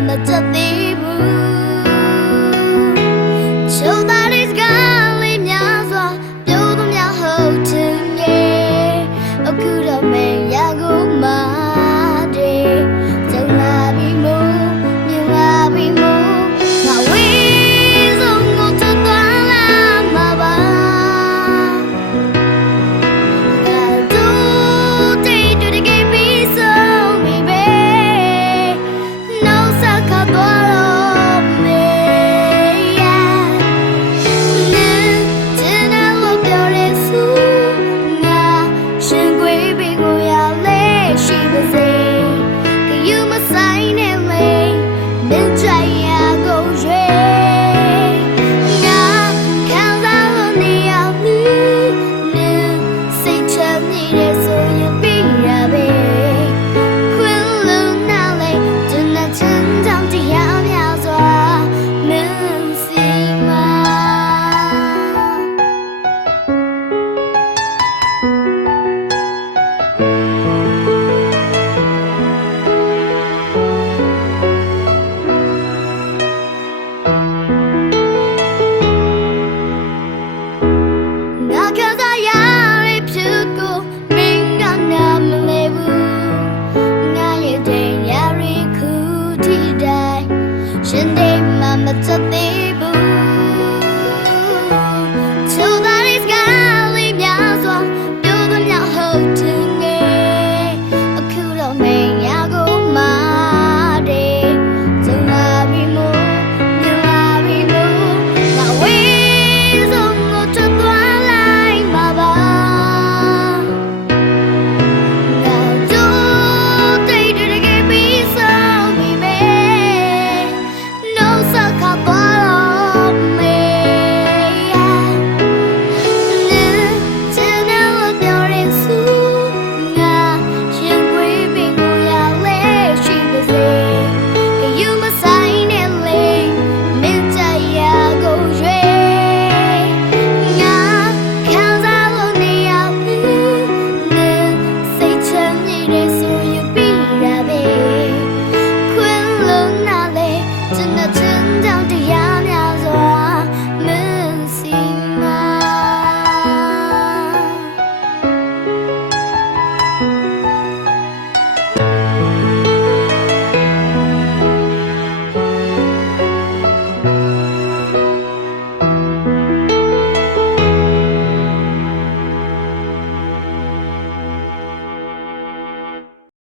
The day.